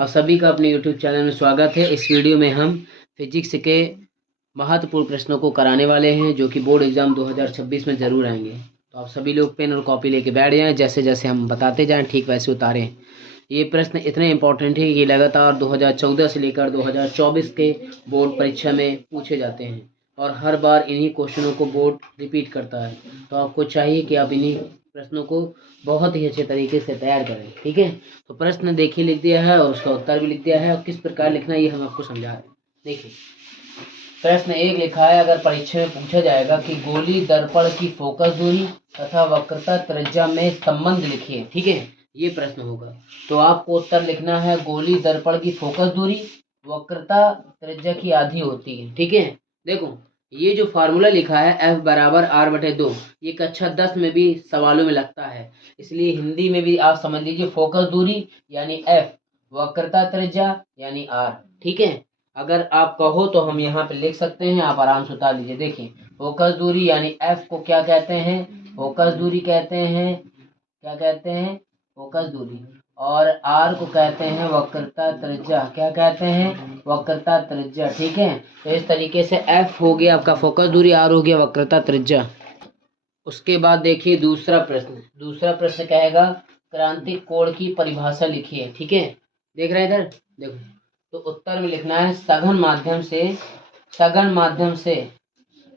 आप सभी का अपने YouTube चैनल में स्वागत है। इस वीडियो में हम फिजिक्स के महत्वपूर्ण प्रश्नों को कराने वाले हैं जो कि बोर्ड एग्जाम 2026 में ज़रूर आएंगे। तो आप सभी लोग पेन और कॉपी लेके बैठ जाएं, जैसे जैसे हम बताते जाएं ठीक वैसे उतारें। ये प्रश्न इतने इम्पोर्टेंट है कि लगातार 2014 से लेकर 2024 के बोर्ड परीक्षा में पूछे जाते हैं और हर बार इन्हीं क्वेश्चनों को बोर्ड रिपीट करता है। तो आपको चाहिए कि आप इन्हीं प्रश्नों को बहुत ही अच्छे तरीके से तैयार करें। ठीक है, तो प्रश्न देखिए लिख दिया है और उसका उत्तर भी लिख दिया है और किस प्रकार लिखना है ये हम आपको समझा रहे हैं। देखिए प्रश्न 1 लिखा है, अगर परीक्षा में पूछा जाएगा कि गोली दर्पण की फोकस दूरी तथा वक्रता त्रिज्या में संबंध लिखिए। ठीक है, ये प्रश्न होगा। तो आपको उत्तर लिखना है गोली दर्पण की फोकस दूरी वक्रता त्रिज्या की आधी होती है। ठीक है, देखो ये जो फार्मूला लिखा है F बराबर R/2, ये कक्षा 10 में भी सवालों में लगता है, इसलिए हिंदी में भी आप समझ लीजिए फोकस दूरी यानी F, वक्रता त्रिज्या यानी R। ठीक है, अगर आप कहो तो हम यहाँ पे लिख सकते हैं, आप आराम से उतार लीजिए। देखिए फोकस दूरी यानी F को क्या कहते हैं, फोकस दूरी कहते हैं, क्या कहते हैं, फोकस दूरी, और R को कहते हैं वक्रता त्रिज्या, क्या कहते हैं, वक्रता त्रिज्या। ठीक है, तो इस तरीके से F हो गया आपका फोकस दूरी, R हो गया वक्रता त्रिज्या। उसके बाद देखिए दूसरा प्रश्न कहेगा क्रांतिक कोण की परिभाषा लिखिए। ठीक है, देख रहे हैं इधर, देखो तो उत्तर में लिखना है सघन माध्यम से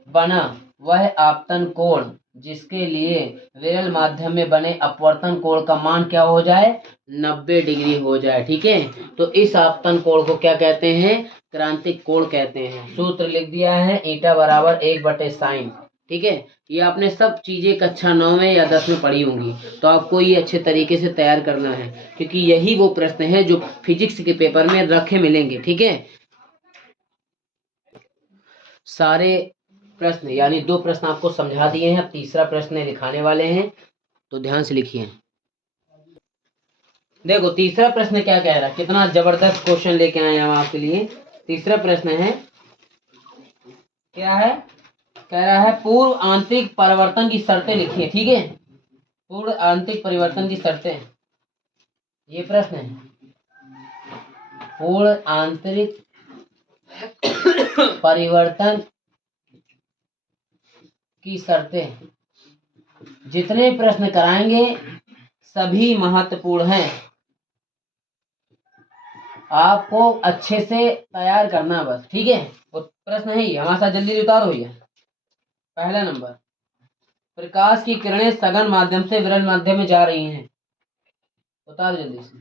बना वह आपतन कोण जिसके लिए विरल माध्यम में बने अपवर्तन कोण का मान क्या हो जाए, 90 डिग्री हो जाए। ठीक है, तो इस आपतन कोण को क्या कहते हैं, क्रांतिक कोण कहते हैं। सूत्र लिख दिया है ईटा बराबर 1/sin। ठीक है, ये आपने सब चीजें कक्षा 9 में या 10 में पढ़ी होंगी, तो आपको ये अच्छे तरीके से तैयार करना है क्योंकि यही वो प्रश्न है जो फिजिक्स के पेपर में रखे मिलेंगे। ठीक है, सारे प्रश्न यानी 2 प्रश्न आपको समझा दिए हैं, अब तीसरा प्रश्न दिखाने वाले हैं, तो ध्यान से लिखिए। देखो तीसरा प्रश्न क्या कह रहा है, कितना जबरदस्त क्वेश्चन लेके आए हैं हम आपके लिए। तीसरा प्रश्न है, क्या है, कह रहा है पूर्व आंतरिक परिवर्तन की शर्तें लिखिए। ठीक है, पूर्व आंतरिक परिवर्तन की शर्तें, ये प्रश्न है। पूर्ण आंतरिक परिवर्तन की शर्तें, जितने प्रश्न कराएंगे सभी महत्वपूर्ण हैं, आपको अच्छे से तैयार करना बस। ठीक है, वो प्रश्न है ये, हमारे साथ जल्दी उतारो। ये पहला नंबर, प्रकाश की किरणें सघन माध्यम से विरल माध्यम में जा रही हैं, उतारो जल्दी से।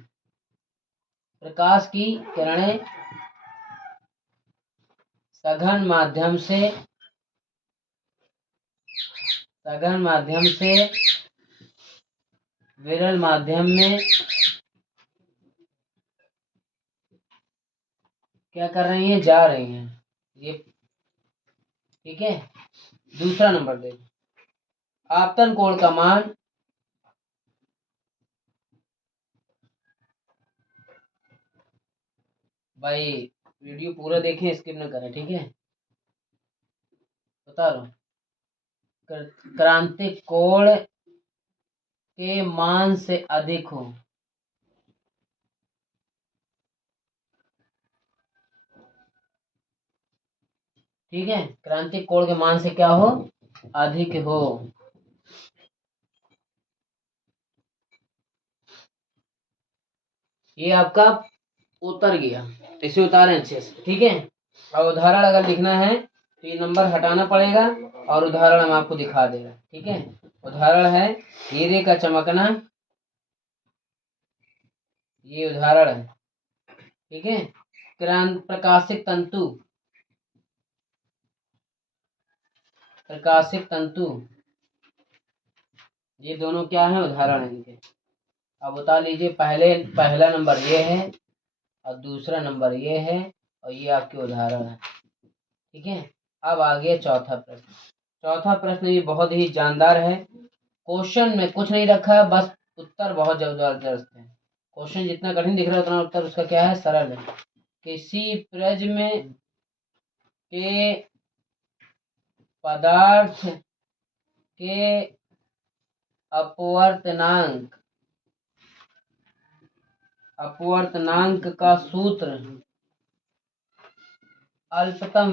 प्रकाश की किरणें सघन माध्यम से विरल माध्यम में क्या कर रही हैं, जा रही हैं ये। ठीक है, दूसरा नंबर देखो, आपतन कोण का मान भाई वीडियो पूरा देखें, स्किप न करें। ठीक है, बता रहा हूँ, क्रांतिक कोण के मान से अधिक हो, ठीक है, क्रांतिक कोण के मान से क्या हो, अधिक हो। ये आपका उतर गया, इसे उतारें अच्छे से। ठीक है, अब उदाहरण अगर लिखना है तो ये नंबर हटाना पड़ेगा और उदाहरण हम आपको दिखा देगा। ठीक है, उदाहरण है हीरे का चमकना, ये उदाहरण है। ठीक है, प्रकाशिक तंतु, ये दोनों क्या है, उदाहरण है इनके। अब बता लीजिए, पहला नंबर ये है और दूसरा नंबर ये है और ये आपके उदाहरण है। ठीक है, अब आ गया चौथा प्रश्न। चौथा प्रश्न भी बहुत ही जानदार है, क्वेश्चन में कुछ नहीं रखा है, बस उत्तर बहुत जबरदस्त है। क्वेश्चन जितना कठिन दिख रहा है उतना उत्तर उसका क्या है, सरल है। किसी प्रिज्म के पदार्थ के अपवर्तनांक अपवर्तनांक का सूत्र अल्पतम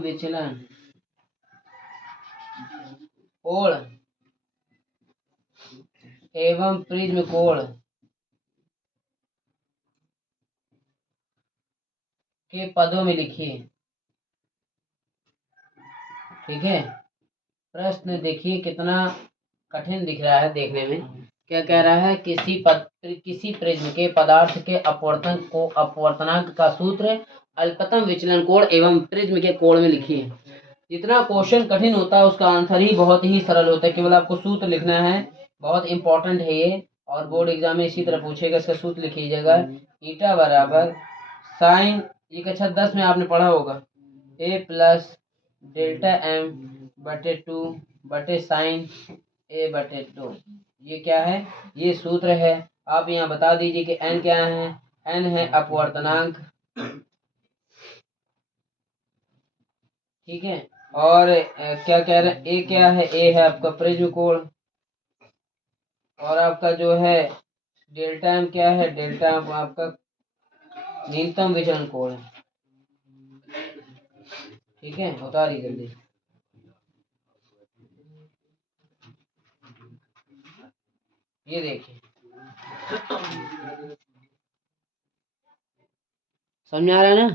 विचलन कोण एवं प्रिज्म कोण के पदों में लिखिए। ठीक है, प्रश्न देखिए कितना कठिन दिख रहा है देखने में। क्या कह रहा है, किसी प्रिज्म के पदार्थ के अपवर्तनांक का सूत्र अल्पतम विचलन कोण एवं प्रिज्म के कोण में लिखिए। जितना क्वेश्चन कठिन होता है उसका आंसर ही बहुत ही सरल होता है, केवल आपको सूत्र लिखना है। बहुत इंपॉर्टेंट है ये, और बोर्ड एग्जाम में इसी तरह पूछेगा। इसका सूत्र लिख लीजिएगा, ईटा बराबर साइन, ये कक्षा 10 में आपने पढ़ा होगा, ए प्लस डेल्टा एम बटे 2 बटे साइन ए बटे 2। ये क्या है, ये सूत्र है। आप यहाँ बता दीजिए कि एन क्या है, एन है अपवर्तनांक। ठीक है, और क्या कह रहे हैं, ए क्या है, ए है आपका प्रिज्म कोण, और आपका जो है डेल्टा एम क्या है, डेल्टा एम आपका न्यूनतम विचलन कोण है। ठीक है, उतारिए जल्दी। ये देखिए, समझ आ रहा है ना,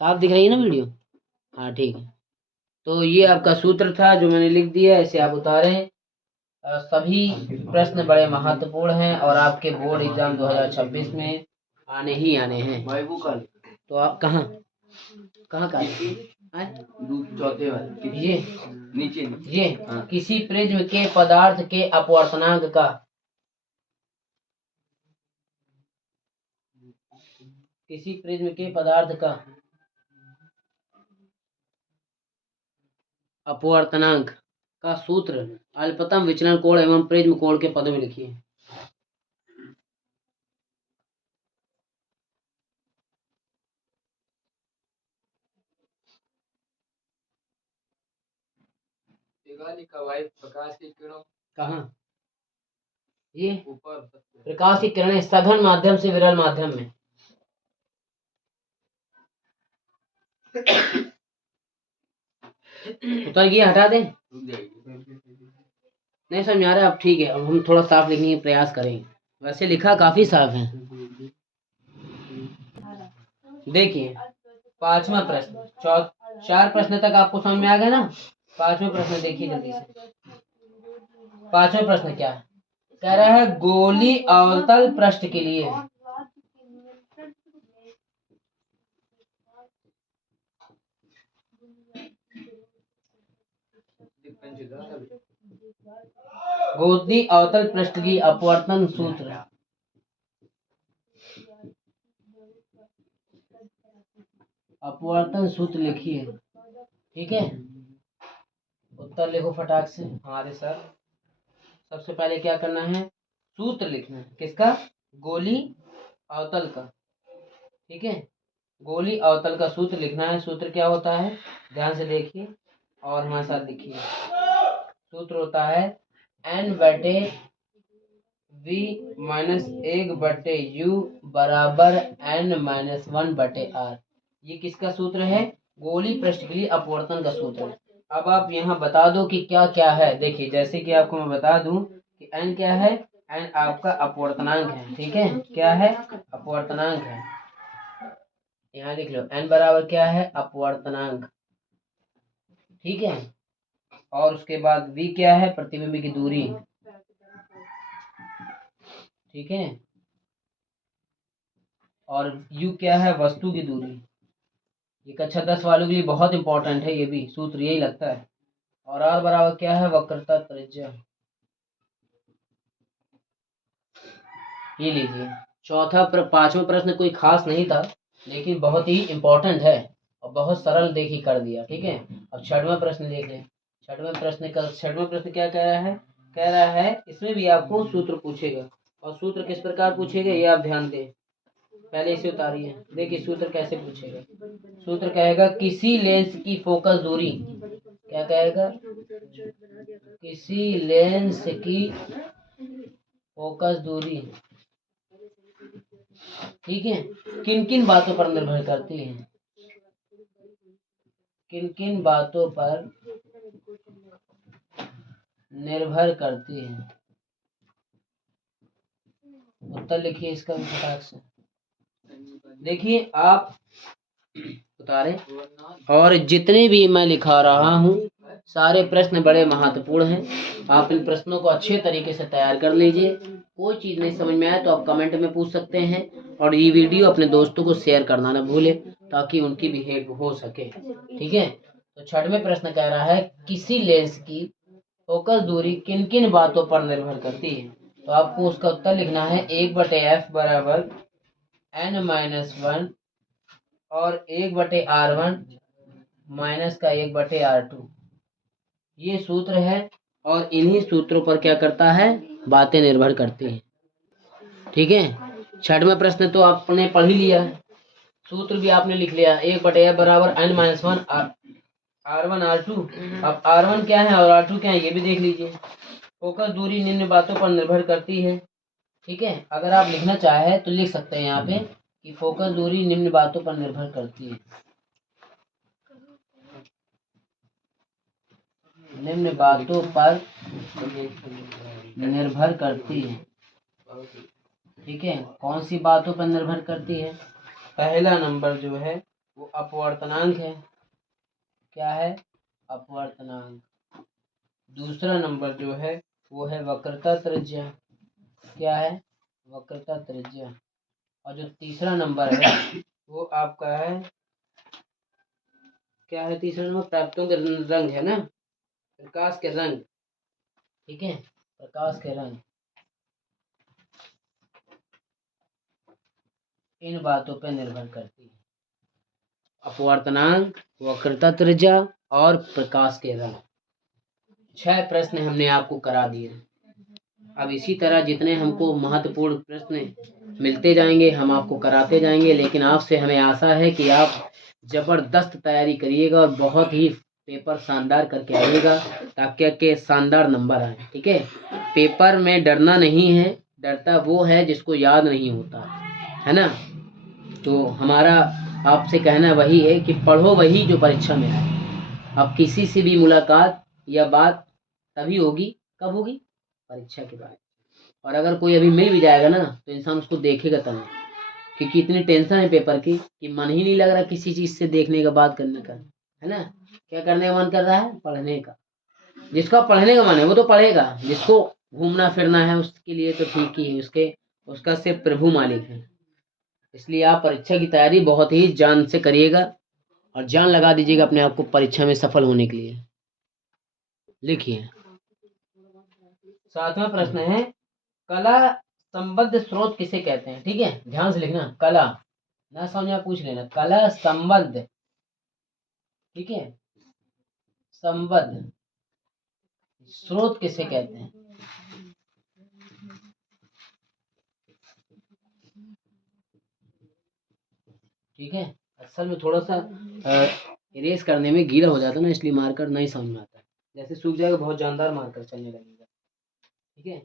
साफ दिख रही है ना वीडियो? हाँ ठीक है, तो ये आपका सूत्र था जो मैंने लिख दिया, इसे आप उतारें। सभी प्रश्न बड़े महत्वपूर्ण हैं और आपके बोर्ड एग्जाम 2026 में आने ही आने हैं। तो आप कहाँ का चौथे वाले ये नीचे ये हाँ। किसी प्रिज्म के पदार्थ के अपवर्तनांक का अपवर्तनांक का सूत्र अल्पतम विचलन कोण एवं प्रिज्म कोण के पदों में लिखिए। प्रकाश की किरणों कहाँ, ये ऊपर प्रकाश की किरणें सघन माध्यम से विरल माध्यम में। उतर गया, हटा दें, नहीं समझ आ रहा है। अब ठीक है, अब हम थोड़ा साफ लिखने का प्रयास करेंगे। वैसे लिखा काफी साफ है। देखिए, पांचवा प्रश्न, 4 प्रश्न तक आपको समझ में आ गया ना? पांचवा प्रश्न देखिए जल्दी से। पांचवा प्रश्न क्या है, कह रहा है गोली अवतल पृष्ठ के लिए गोली अवतल पृष्ठ की अपवर्तन सूत्र। अपवर्तन सूत्र लिखिए। ठीक है, उत्तर लिखो फटाक से हमारे सर। सबसे पहले क्या करना है, सूत्र लिखना है। किसका, गोली अवतल का। ठीक है, गोली अवतल का सूत्र लिखना है। सूत्र क्या होता है, ध्यान से देखिए और हमारे साथ लिखिए। सूत्र होता है n बटे v माइनस 1 बटे u बराबर n माइनस 1 बटे r। ये किसका सूत्र है, गोली पृष्ठ के लिए अपवर्तन का सूत्र है। अब आप यहाँ बता दो कि क्या क्या है। देखिए, जैसे कि आपको मैं बता दूं कि n क्या है, n आपका अपवर्तनांक है। ठीक है, क्या है, अपवर्तनांक है। यहाँ लिख लो, n बराबर क्या है, अपवर्तनांक। ठीक है, और उसके बाद v क्या है, प्रतिबिंब की दूरी। ठीक है, और u क्या है, वस्तु की दूरी। ये कक्षा 10 वालों के लिए बहुत इंपॉर्टेंट है, ये भी सूत्र यही लगता है। और r बराबर क्या है, वक्रता त्रिज्या। ये लीजिए। पांचवा प्रश्न कोई खास नहीं था, लेकिन बहुत ही इंपॉर्टेंट है और बहुत सरल देखी कर दिया। ठीक है, अब छठवां प्रश्न देख लें। छठवां प्रश्न क्या कह रहा है, कह रहा है इसमें भी आपको सूत्र पूछेगा, और सूत्र किस प्रकार पूछेगा ये आप ध्यान दें। पहले इसे उतारिए, देखिए सूत्र कैसे पूछेगा। सूत्र कहेगा किसी लेंस की फोकस दूरी, क्या कहेगा, किसी लेंस की फोकस दूरी, ठीक है, किन किन बातों पर निर्भर करती है, किन किन बातों पर निर्भर करती है। उत्तर लिखिए इसका भी फटाक से। देखिए आप उतारे, और जितने भी मैं लिखा रहा हूँ सारे प्रश्न बड़े महत्वपूर्ण हैं। आप इन प्रश्नों को अच्छे तरीके से तैयार कर लीजिए। कोई चीज़ नहीं समझ में आए तो आप कमेंट में पूछ सकते हैं, और ये वीडियो अपने दोस्तों को शेयर करना ना भूलें ताकि उनकी भी हेल्प हो सके, ठीक है। तो 6वां प्रश्न कह रहा है किसी लेंस की फोकस दूरी किन किन बातों पर निर्भर करती है। तो आपको उसका उत्तर लिखना है 1/f बराबर n-1 और 1/r1 माइनस का 1/r2। ये सूत्र है, और इन्हीं सूत्रों पर क्या करता है, बातें निर्भर करती हैं, ठीक है। 6वां प्रश्न तो आपने पढ़ ही लिया है, सूत्र भी आपने लिख लिया, 1/f बराबर n-1 r1 r2। अब r1 क्या है और r2 क्या है ये भी देख लीजिए। फोकस दूरी निम्न बातों पर निर्भर करती है, ठीक है। अगर आप लिखना चाहे तो लिख सकते हैं यहाँ पे कि फोकस दूरी निम्न बातों पर निर्भर करती है, निम्न बातों पर निर्भर करती है, ठीक है। कौन सी बातों पर निर्भर करती है। पहला नंबर जो है वो अपवर्तनांक है, क्या है, अपवर्तनांक। दूसरा नंबर जो है वो है वक्रता त्रिज्या, क्या है, वक्रता त्रिज्या। और जो तीसरा नंबर है वो आपका है, क्या है तीसरा नंबर, प्राप्तों के रंग है ना, प्रकाश के रंग, ठीक है, प्रकाश के रंग। इन बातों पर निर्भर करती है, अपवर्तनांक, वक्रता त्रिज्या और प्रकाश के रंग। 6 प्रश्न हमने आपको करा दिए। अब इसी तरह जितने हमको महत्वपूर्ण प्रश्न मिलते जाएंगे हम आपको कराते जाएंगे, लेकिन आपसे हमें आशा है कि आप जबरदस्त तैयारी करिएगा और बहुत ही पेपर शानदार करके आइएगा ताकि के शानदार नंबर आए, ठीक है। पेपर में डरना नहीं है, डरता वो है जिसको याद नहीं होता है ना। तो हमारा आपसे कहना वही है कि पढ़ो वही जो परीक्षा में आए। अब किसी से भी मुलाकात या बात तभी होगी, कब होगी, परीक्षा के बाद। और अगर कोई अभी मिल भी जाएगा ना तो इंसान उसको देखेगा तब, क्योंकि इतनी टेंशन है पेपर की कि मन ही नहीं लग रहा किसी चीज से देखने का, बात करने का, है ना। क्या करने का मन कर रहा है, पढ़ने का। जिसका पढ़ने का मन है वो तो पढ़ेगा, जिसको घूमना फिरना है उसके लिए तो ठीक ही है, उसका सिर्फ प्रभु मालिक है। इसलिए आप परीक्षा की तैयारी बहुत ही जान से करिएगा और जान लगा दीजिएगा अपने आप को परीक्षा में सफल होने के लिए। लिखिए 7वां प्रश्न है कला संबद्ध स्रोत किसे कहते हैं, ठीक है, ध्यान से लिखना। कला ना समझा पूछ लेना, कला संबद्ध, ठीक है, संबद्ध स्रोत किसे कहते हैं। ठीक है, असल में थोड़ा सा इरेज करने में गीला हो जाता है ना, इसलिए मार्कर नहीं समझ में आता है। जैसे सूख जाएगा बहुत जानदार मार्कर चलने लगेगा, ठीक है।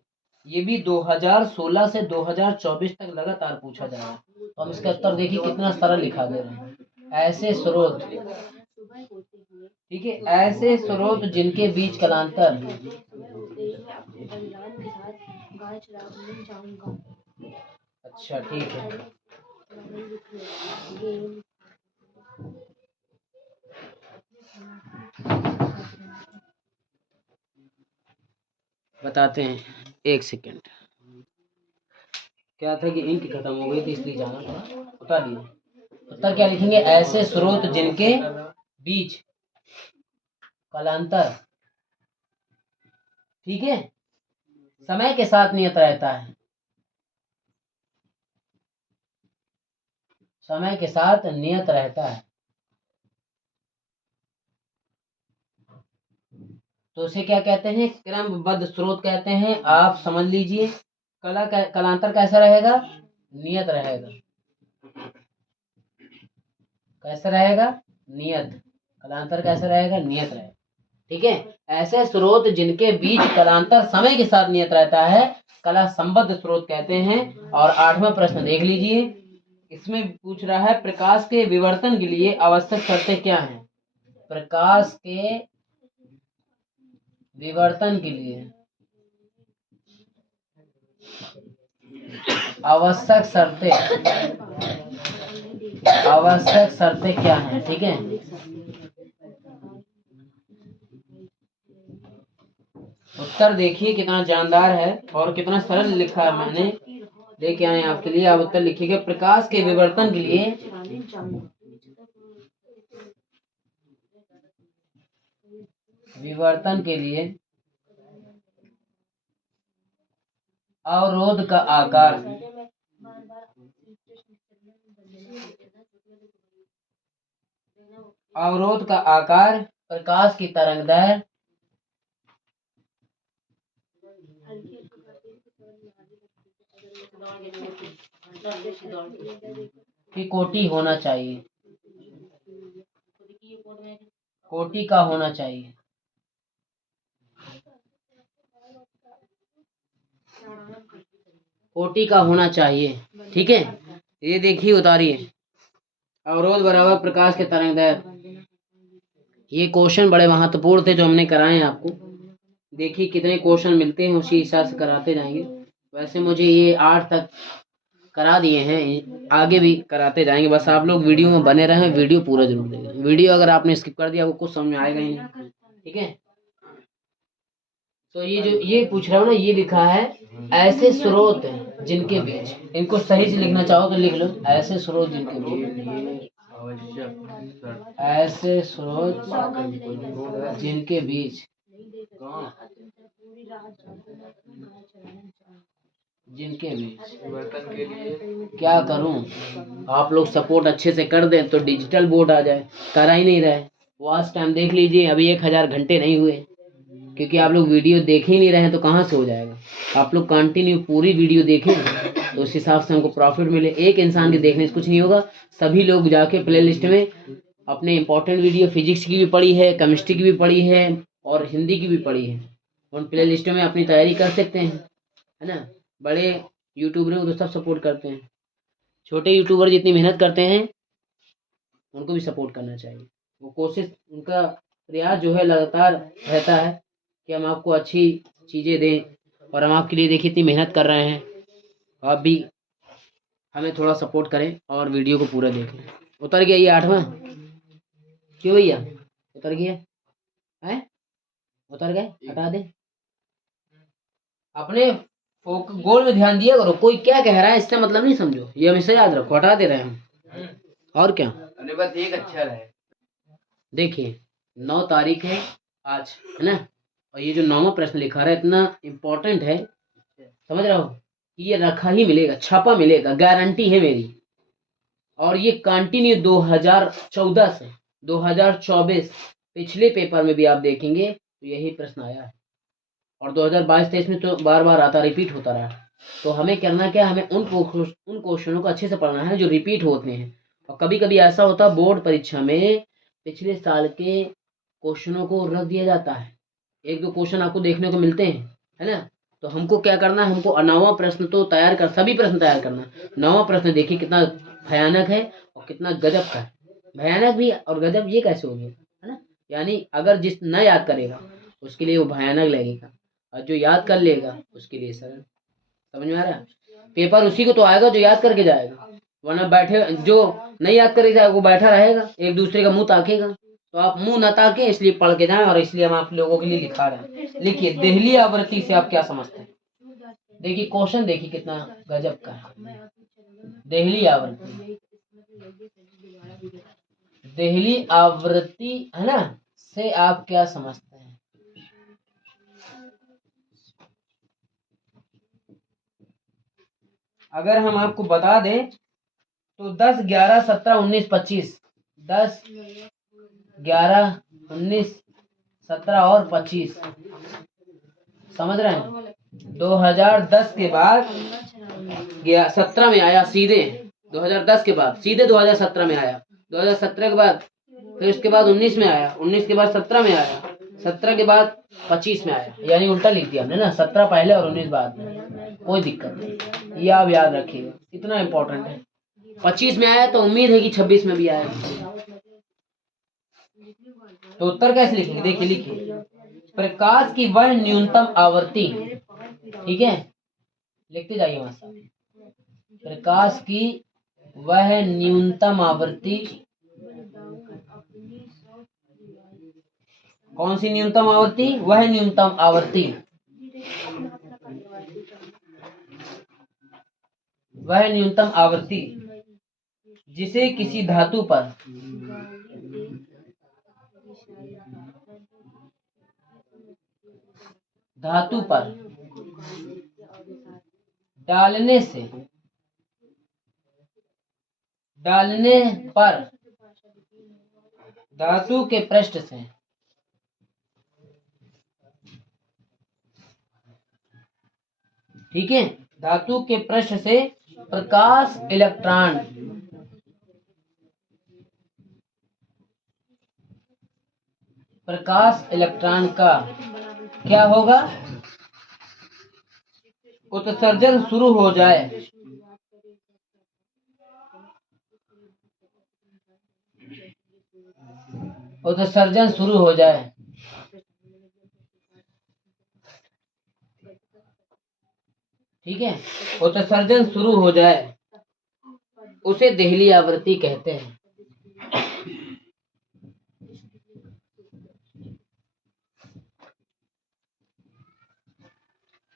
ये भी 2016 से 2024 तक लगातार पूछा जा रहा है। तो हम इसका उत्तर देखिए कितना सरल लिखा दे रहे हैं। ऐसे स्रोत, ठीक है, ऐसे स्रोत जिनके बीच कालांतर, अच्छा ठीक है, बताते हैं, एक सेकेंड। क्या था कि इंक खत्म हो गई थी इसलिए जाना था, बता दिए। उत्तर क्या लिखेंगे, ऐसे स्रोत जिनके बीच कालांतर, ठीक है, समय के साथ नियत रहता है, समय के साथ नियत रहता है, तो उसे क्या कहते हैं, क्रमबद्ध स्रोत कहते हैं। आप समझ लीजिए कालांतर कैसा रहेगा, नियत रहेगा, कैसा रहेगा, नियत। कालांतर कैसा रहेगा, नियत रहेगा। ठीक है। ऐसे स्रोत जिनके बीच कालांतर समय के साथ नियत रहता है कला संबद्ध स्रोत कहते हैं। और 8वां प्रश्न देख लीजिए, इसमें पूछ रहा है प्रकाश के विवर्तन के लिए आवश्यक शर्तें क्या हैं। प्रकाश के विवर्तन के लिए आवश्यक शर्तें क्या हैं, ठीक है। उत्तर देखिए कितना जानदार है और कितना सरल लिखा है, मैंने लेके आए आपके लिए। आप उत्तर लिखिएगा, प्रकाश के विवर्तन के लिए अवरोध का आकार, प्रकाश की तरंगदैर्घ्य, की कोटि होना चाहिए, कोटि का होना चाहिए। कोटि का होना चाहिए, ठीक है। ये देखिए उतारिए, अवरोध बराबर प्रकाश के तरंगदैर्घ्य। ये क्वेश्चन बड़े महत्वपूर्ण थे जो हमने कराए हैं आपको। देखिए कितने क्वेश्चन मिलते हैं उसी हिसाब से कराते जाएंगे। वैसे मुझे ये 8 तक करा दिए हैं, आगे भी कराते जाएंगे। बस आप लोग वीडियो में बने रहें, वीडियो पूरा जरूर देखें। वीडियो अगर आपने स्किप कर दिया वो कुछ समझ में आएगा ही नहीं, ठीक है। तो ये जो ये पूछ रहा हूँ ना, ये लिखा है ऐसे स्रोत जिनके बीच, इनको सही से लिखना चाहो तो लिख लो, ऐसे स्रोत जिनके बीच, ऐसे स्रोत जिनके बीच क्या करूं। आप लोग सपोर्ट अच्छे से कर दें तो डिजिटल बोर्ड आ जाए, करा ही नहीं रहे। वॉच टाइम देख लीजिए, अभी 1000 घंटे नहीं हुए, क्योंकि आप लोग वीडियो देख ही नहीं रहे हैं तो कहाँ से हो जाएगा। आप लोग कंटिन्यू पूरी वीडियो देखें तो उस हिसाब से हमको प्रॉफिट मिले। एक इंसान के देखने से कुछ नहीं होगा, सभी लोग जाके प्ले लिस्ट में अपने इंपॉर्टेंट वीडियो, फिजिक्स की भी पढ़ी है, केमिस्ट्री की भी पढ़ी है और हिंदी की भी पढ़ी है, उन प्ले लिस्ट में अपनी तैयारी कर सकते हैं, है ना। बड़े यूट्यूबर को तो सब सपोर्ट करते हैं, छोटे यूट्यूबर जितनी मेहनत करते हैं उनको भी सपोर्ट करना चाहिए। वो कोशिश, उनका प्रयास जो है लगातार रहता है कि हम आपको अच्छी चीज़ें दें, और हम आपके लिए देखिए इतनी मेहनत कर रहे हैं। आप भी हमें थोड़ा सपोर्ट करें और वीडियो को पूरा देखें। उतर गया ये 8वां, क्यों भैया उतर गया है, उतर गए, हटा दे। अपने गोल में ध्यान दिया करो, कोई क्या कह रहा है इसका मतलब नहीं समझो, ये हमेशा याद रखो। हटा दे रहे हैं हम और क्या, बस एक अक्षर है। देखिए 9 तारीख है आज, है ना, और ये जो 9वां प्रश्न लिखा रहा है इतना इम्पोर्टेंट है, समझ रहे हो। ये रखा ही मिलेगा, छापा मिलेगा, गारंटी है मेरी। और ये कंटिन्यू 2014 से 2024 पिछले पेपर में भी आप देखेंगे तो यही प्रश्न आया है, और 2022-23 में तो बार बार आता, रिपीट होता रहा। तो हमें करना क्या, हमें उन क्वेश्चनों को अच्छे से पढ़ना है जो रिपीट होते हैं। और कभी कभी ऐसा होता है बोर्ड परीक्षा में पिछले साल के क्वेश्चनों को रख दिया जाता है, 1-2 क्वेश्चन आपको देखने को मिलते हैं, है ना। तो हमको क्या करना है, हमको 9वां प्रश्न तो तैयार कर, सभी प्रश्न तैयार करना। 9वां प्रश्न देखिए कितना भयानक है और कितना गजब का है। भयानक भी और गजब ये कैसे हो गया, है ना। यानी अगर जिस न याद करेगा उसके लिए वो भयानक लगेगा, और जो याद कर लेगा उसके लिए सरल। समझ में आ रहा है। पेपर उसी को तो आएगा जो याद करके जाएगा, वरना बैठे जो नहीं याद करके जाएगा वो बैठा रहेगा, एक दूसरे का मुंह ताकेगा। तो आप मुंह न ताके, इसलिए पढ़ के जाएं, और इसलिए हम आप लोगों के लिए लिखा रहे हैं। लिखिए देहली आवृत्ति से आप क्या समझते हैं। देखिए क्वेश्चन देखिए कितना गजब का है। देहली आवृत्ति, देहली आवृत्ति, है ना, से आप क्या समझते हैं। अगर हम आपको बता दें तो 10, 11, 17, 19, 25, 10, 11, 19, 17 और 25, समझ रहे हैं। 2010 के बाद 17 में आया सीधे, 2010 के बाद सीधे 2017 में आया, 2017 के बाद फिर उसके बाद 19 में आया, 19 के बाद 17 में आया, 17 के बाद 25 में आया, यानी उल्टा लिख दिया हमने ना, 17 पहले और 19 बाद में, कोई दिक्कत नहीं, ये आप याद रखिएगा, इतना इम्पोर्टेंट है। 25 में आया तो उम्मीद है कि 26 में भी आएगा। तो उत्तर कैसे लिखेंगे, देखिए लिखिए, प्रकाश की वह न्यूनतम आवृत्ति, ठीक है, लिखते जाइए वहां से, प्रकाश की वह न्यूनतम आवृत्ति, कौन सी न्यूनतम आवृत्ति, वह न्यूनतम आवृत्ति, वह न्यूनतम आवृत्ति जिसे किसी धातु पर डालने पर धातु के पृष्ठ से, ठीक है, धातु के पृष्ठ से प्रकाश इलेक्ट्रॉन का क्या होगा, उत्सर्जन शुरू हो जाए, उत्सर्जन शुरू हो जाए, ठीक है, उत्सर्जन शुरू हो जाए, उसे देहली आवृत्ति कहते हैं।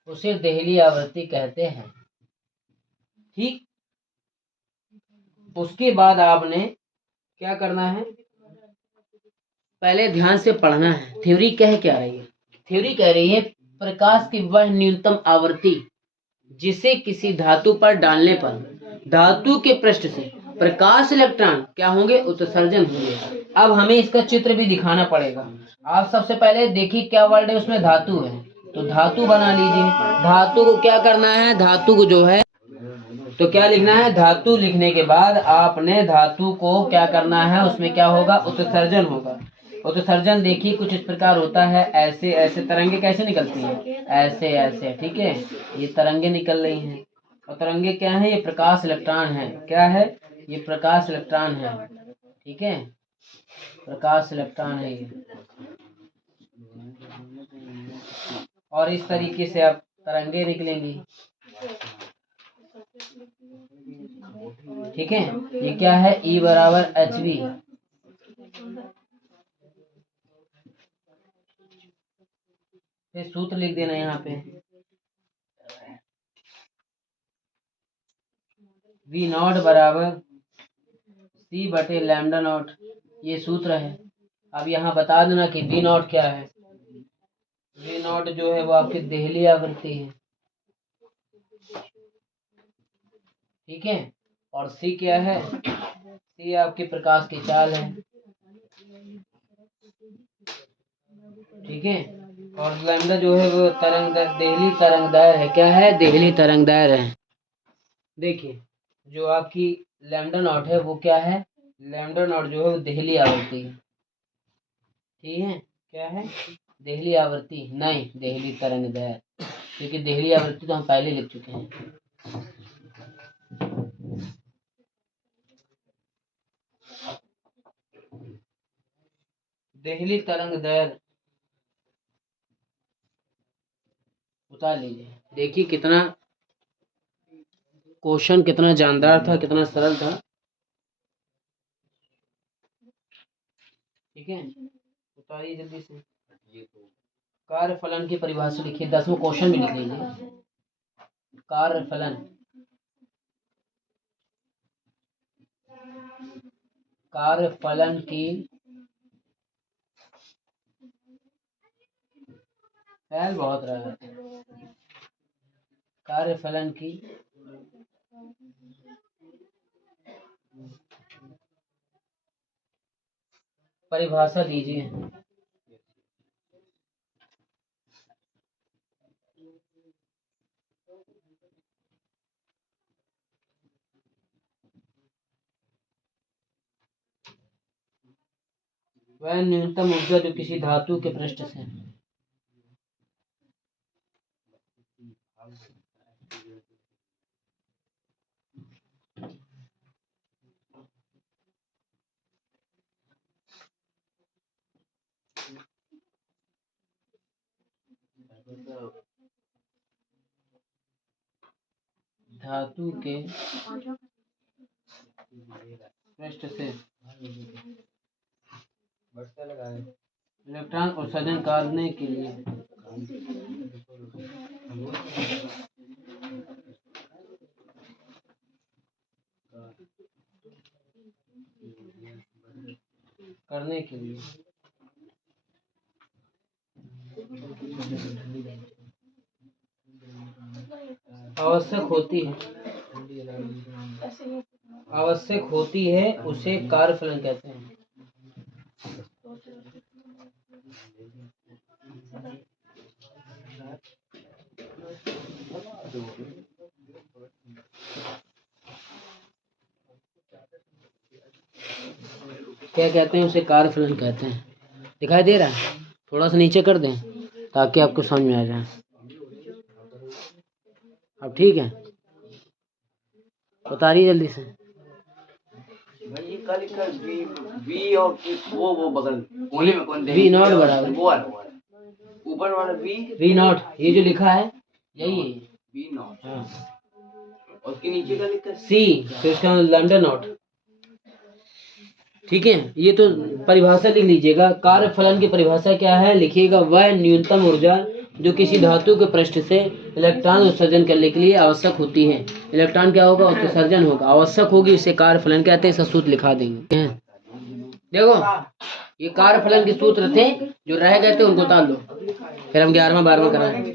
उसे देहली आवृत्ति कहते हैं, ठीक। उसके बाद आपने क्या करना है, पहले ध्यान से पढ़ना है, थ्योरी कह क्या रही है, थ्योरी कह रही है प्रकाश की वह न्यूनतम आवृत्ति जिसे किसी धातु पर डालने पर धातु के पृष्ठ से प्रकाश इलेक्ट्रॉन क्या होंगे, उत्सर्जन होंगे। अब हमें इसका चित्र भी दिखाना पड़ेगा। आप सबसे पहले देखिए क्या वर्ड है उसमें, धातु है, तो धातु बना लीजिए। धातु को क्या करना है, धातु को जो है तो क्या लिखना है, धातु लिखने के बाद आपने धातु को क्या करना है, उसमें क्या होगा, उत्सर्जन होगा। उत्सर्जन देखिए कुछ इस प्रकार होता है, ऐसे ऐसे तरंगे कैसे निकलती हैं, ऐसे ऐसे, ठीक है, ये तरंगे निकल रही हैं, और तरंगे क्या है, ये प्रकाश इलेक्ट्रॉन है, क्या है, ये प्रकाश इलेक्ट्रॉन है, ठीक है, प्रकाश इलेक्ट्रॉन है ये। और इस तरीके से अब तरंगे निकलेंगी, ठीक है, ये क्या है, E बराबर HV, फिर सूत्र लिख देना यहाँ पे, V नॉट बराबर C बटे लैम्डा नॉट, ये सूत्र है। अब यहाँ बता देना कि V नॉट क्या है, V नॉट जो है वो आपकी देहली आवृत्ति है, ठीक है, और C क्या है, C आपके प्रकाश की चाल है, ठीक है, और लैम्डा जो है वो देहली तरंगदैर्घ्य है, क्या है, देहली तरंगदैर्घ्य है। देखिए जो आपकी लैम्डा नॉट है वो क्या है, लैम्डा नॉट जो है वो देहली आवृत्ति है, ठीक है, क्या है, देहली आवृत्ति, नहीं देहली तरंगदैर्घ्य, क्योंकि देहली आवृत्ति तो हम पहले लिख चुके हैं। देहली तरंगदैर्घ्य उतार लीजिए। देखिए कितना क्वेश्चन कितना जानदार था, कितना सरल था, ठीक है, उतारिए जल्दी से। कार्यफलन की परिभाषा लिखिए, 10वां क्वेश्चन भी लिख लीजिए, कार्यफलन, कार्यफलन की फैल बहुत रहा है, कार्यफलन की परिभाषा दीजिए। वह न्यूनतम ऊर्जा जो किसी धातु के पृष्ठ से धातु के पृष्ठ से इलेक्ट्रॉन उत्सर्जन करने के लिए आवश्यक होती है उसे कार्यफलन कहते हैं। क्या कहते हैं उसे? कार्यफलन कहते हैं। दिखाई दे रहा है? थोड़ा सा नीचे कर दें ताकि आपको समझ में आ जाए। अब ठीक है, बता रही जल्दी से। वी और वो बगल कोने में कौन? वी नॉट बराबर वो वाला ऊपर वाला वी नॉट, ये जो लिखा है यही है वी नॉट। हाँ, और उसके नीचे का लिखा है सी, फिर उसका लंडन नॉट। ठीक है, ये तो परिभाषा लिख लीजिएगा। कार्यफलन की परिभाषा क्या है लिखिएगा? वह न्यूनतम ऊर्जा जो किसी धातु के पृष्ठ से इलेक्ट्रॉन उत्सर्जन करने के लिए आवश्यक होती है। इलेक्ट्रॉन क्या होगा? उत्सर्जन होगा, आवश्यक होगी, इसे कार्यफलन कहते हैं। इसका सूत्र लिखा देंगे। देखो, ये कार्यफलन के सूत्र थे, जो रह गए थे उनको उतार लो, फिर हम 11वां 12वां कराएंगे।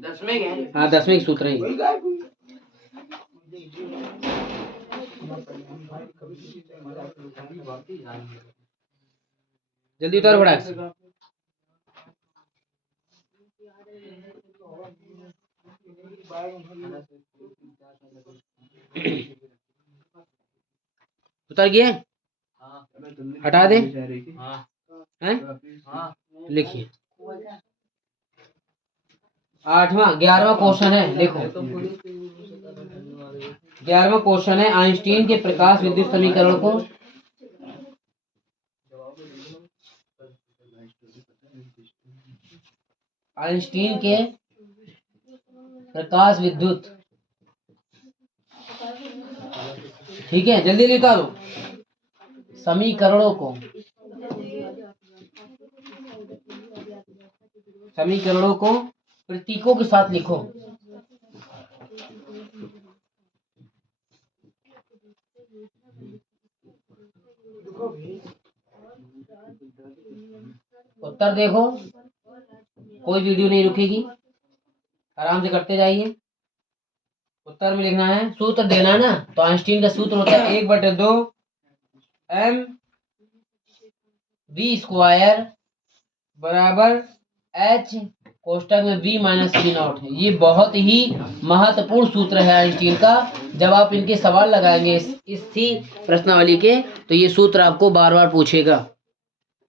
10वें के? हाँ, 10वें के सूत्र हैं। जल्दी उतार बड़ा। उतर गए? हटा दे? हैं? लिखिए 8वां 11वां क्वेश्चन है। देखो 11वां क्वेश्चन है, आइंस्टीन के प्रकाश विद्युत समीकरण को आइंस्टीन के प्रकाश विद्युत, ठीक है, जल्दी निकालो, समीकरणों को प्रतीकों के साथ लिखो। उत्तर देखो, कोई वीडियो नहीं रुकेगी, आराम से करते जाइए। उत्तर में लिखना है, सूत्र देना है ना। तो आइंस्टीन का सूत्र होता है 1/2 mv² बराबर h कोष्टक में v माइनस v नॉट है। ये बहुत ही महत्वपूर्ण सूत्र है आइंस्टीन का। जब आप इनके सवाल लगाएंगे इसी प्रश्नावली के, तो ये सूत्र आपको बार बार पूछेगा,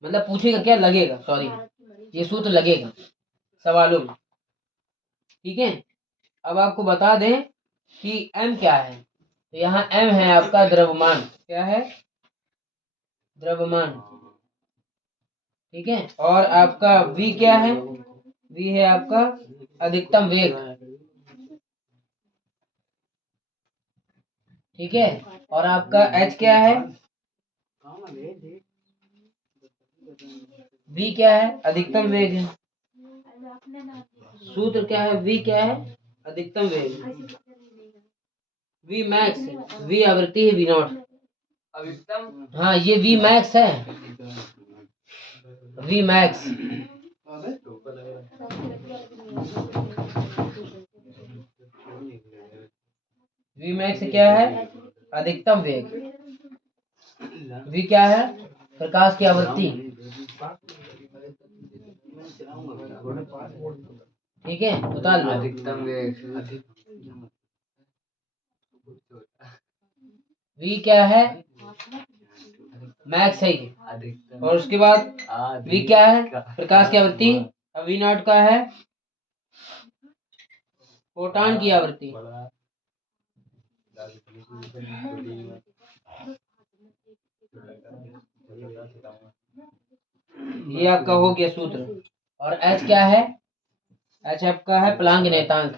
मतलब पूछेगा क्या, लगेगा, सॉरी, ये सूत्र लगेगा सवालों में। ठीक है, अब आपको बता दें कि m क्या है। तो यहाँ m है आपका द्रव्यमान। क्या है? द्रव्यमान। ठीक है, और आपका v क्या है? v है आपका अधिकतम वेग। ठीक है, और आपका h क्या है? v क्या है? अधिकतम वेग है। सूत्र क्या है? v क्या है? अधिकतम वेग। v मैक्स, v आवृत्ति है, v नॉट अधिकतम। हाँ, ये v मैक्स है, v मैक्स। v मैक्स क्या है? अधिकतम वेग। v क्या है? प्रकाश की आवृत्ति। ठीक है, उतार लो। अधिकतम वेग v क्या है? मैक्स है ये। और उसके बाद वी क्या है? प्रकाश की आवृत्ति। अब वी नॉट का है फोटॉन की आवृत्ति। ये आपका हो गया सूत्र। और एच क्या है? एच आपका है प्लांक नियतांक।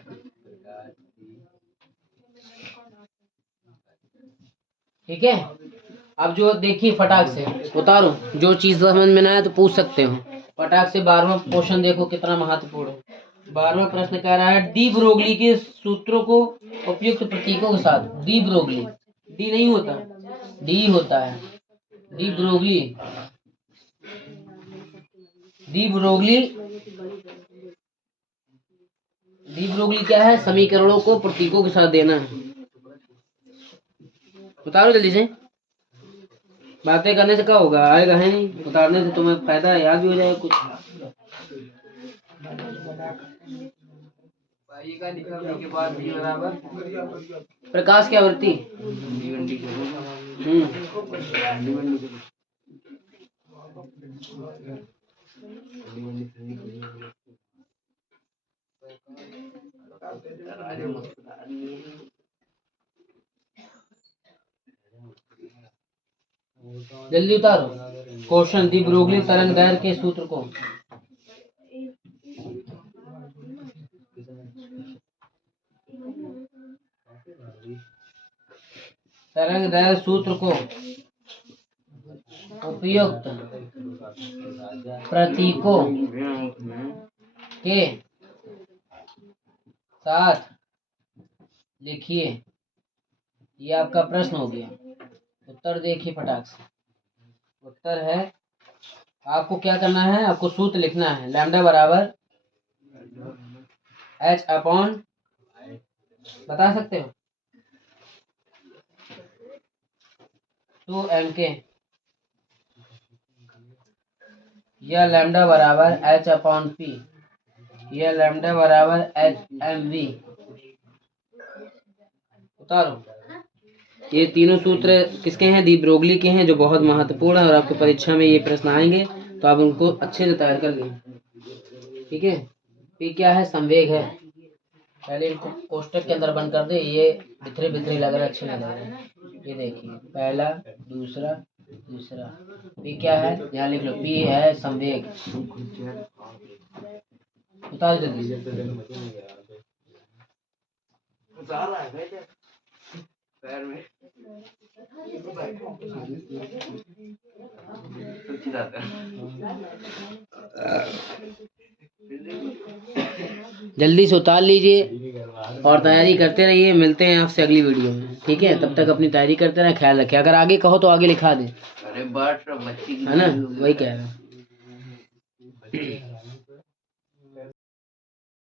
ठीक है। अब जो देखिए फटाक से उतारो, जो चीज समझ में ना आए तो पूछ सकते हो। फटाक से 12वां क्वेश्चन देखो कितना महत्वपूर्ण है। 12वां प्रश्न कह रहा है डी ब्रोगली के सूत्रों को उपयुक्त प्रतीकों के साथ। डी ब्रोगली, डी नहीं होता, डी होता है। De Broglie, de Broglie, de Broglie क्या है? समीकरणों को प्रतीकों के साथ देना है। उतारो जल्दी से। बातें करने से क्या होगा? आएगा है नहीं, उतारने से तुम्हें फायदा है, याद भी हो जाएगा कुछ। के बाद भी बराबर प्रकाश की आवृत्ति। जल्दी उतारो क्वेश्चन। दी ब्रोगली तरंग दैर्घ्य के सूत्र को। तरंग दैर्घ्य सूत्र को उपयुक्त प्रतीकों के साथ लिखिए। ये आपका प्रश्न हो गया। उत्तर देखिए फटाक से। उत्तर है, आपको क्या करना है? आपको सूत्र लिखना है। लैम्डा बराबर एच अपॉन, बता सकते हो, 2mk, या लैम्डा बराबर एच अपॉन पी, या लैम्डा बराबर एच एम वी। उतारो। ये तीनों सूत्र किसके हैं? दी ब्रोगली के हैं, जो बहुत महत्वपूर्ण है और आपके परीक्षा में ये प्रश्न आएंगे, तो आप उनको अच्छे से तैयार कर लें। ठीक है। पी क्या है? संवेग है। पहले इनको कोष्टक के अंदर बंद कर दे, ये बिखरे बिखरे लग रहा है, अच्छे नहीं लग रहे। ये देखिए, पहला, दूसरा, तीसरा। पी क्या है? यहाँ लिख लो, पी है संवेग। उतार जल्दी। पैर में जल्दी से उतार लीजिए और तैयारी करते रहिए। मिलते हैं आपसे अगली वीडियो में। ठीक है, तब तक अपनी तैयारी करते रहें, ख्याल रखें। अगर आगे कहो तो आगे लिखा दें, है ना? वही कह रहा हूँ।